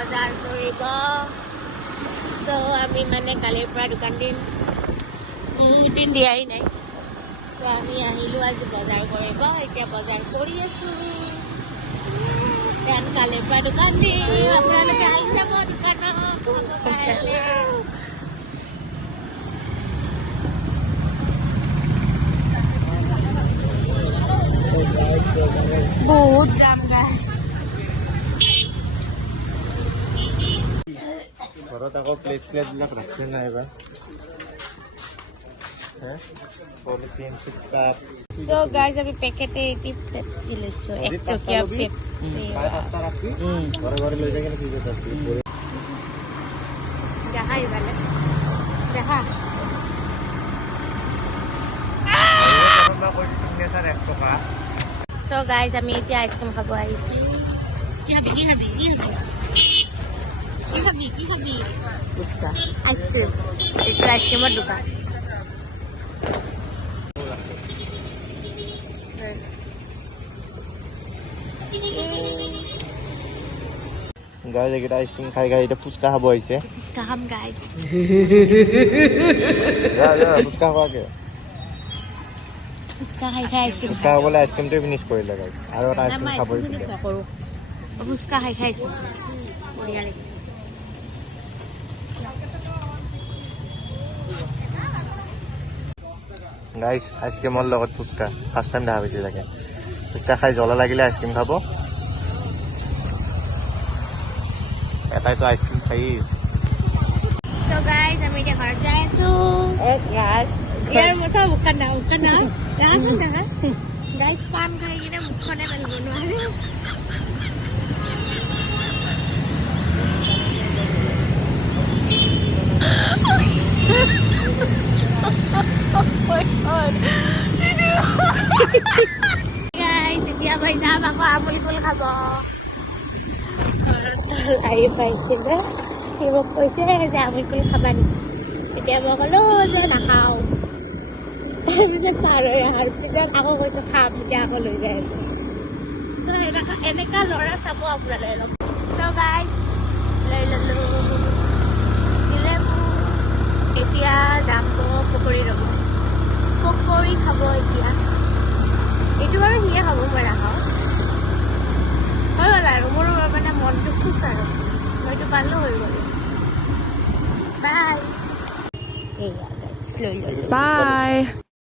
বজাৰ কৰিব সো আমি মানে কালিৰ পৰা দোকান দিন বহুত দিন দিয়াই নাই সো আমি আহিলোঁ আজি বজাৰ কৰিব এতিয়া বজাৰ কৰি আছোঁ দেন কালিৰ পৰা দোকান দিম আপোনালোকে আহি যাব দোকানত খাব পাৰিলে বহুত যাম গাইছ ঘৰত আকৌ প্লেট বিলাক ৰাখি নাই এবাৰ So guys, अभी पैकेट 80 पेप्सी लेसो 1 टकिया पेप्सी ঘরে ঘরে লৈ যাই কি কথা দেখা ইবালে দেখা So guys, আমি এতিয়া আইসক্রিম খাব আহিছো কি খাবি उसका आइसक्रीम एक आइसक्रीम दुकान গাইজ এটা আইসক্রিম খাই খাই এটা ফুচকা খাব আহিছে ফুচকা খাম গাইজ ফুচকা খোৱাকে ফুচকা খাই খাই আইসক্ৰিম ফুচকা খাবলৈ আইসক্ৰিমটো ফিনিশ কৰিলে গাইজ আৰু এটা আইসক্ৰিম খাব নকৰো ফুচকা খাই খাই আইসক্ৰিম বঢ়িয়া লাগে গাইজ আইসক্ৰিমৰ লগত ফুচকা ফাৰ্ষ্ট টাইম দেখা পাইছে চাগে ফুচকা খাই জ্বলা লাগিলে আইসক্ৰিম খাব এটাইতো আইসক্ৰিম খাই So guys, আমি এতিয়া ঘৰত যাই আছো ইয়াৰ মচা মুখখন না দেখাচোন দেখা গাইজ পান খাই কিনে মুখখনে মেলিব নোৱাৰে guys, এতিয়া মই যাম আকৌ আমুল কুল খাব আহি পাইছিলে সি মোক কৈছে যে আমুল কুল খাবা নেকি এতিয়া মই ক'লো যে নাখাওঁ তাৰপিছত পাৰ হৈ অহাৰ পিছত আকৌ কৈছোঁ খাম এতিয়া আকৌ লৈ যাই আছে এনেকুৱা ল'ৰা চাব আপোনালোকে অলপ So guys, লৈ ল'লোঁ দিলে মোক এতিয়া যাম পকৰি ৰ'ব পকৰি খাব এতিয়া এইটো বাৰু সিয়ে খাব মই নাখাওঁ হৈ গ'ল আৰু মোৰ মানে মনটো খুচ আৰু মইতো পালোঁ হৈ গ'ল বাই Bye.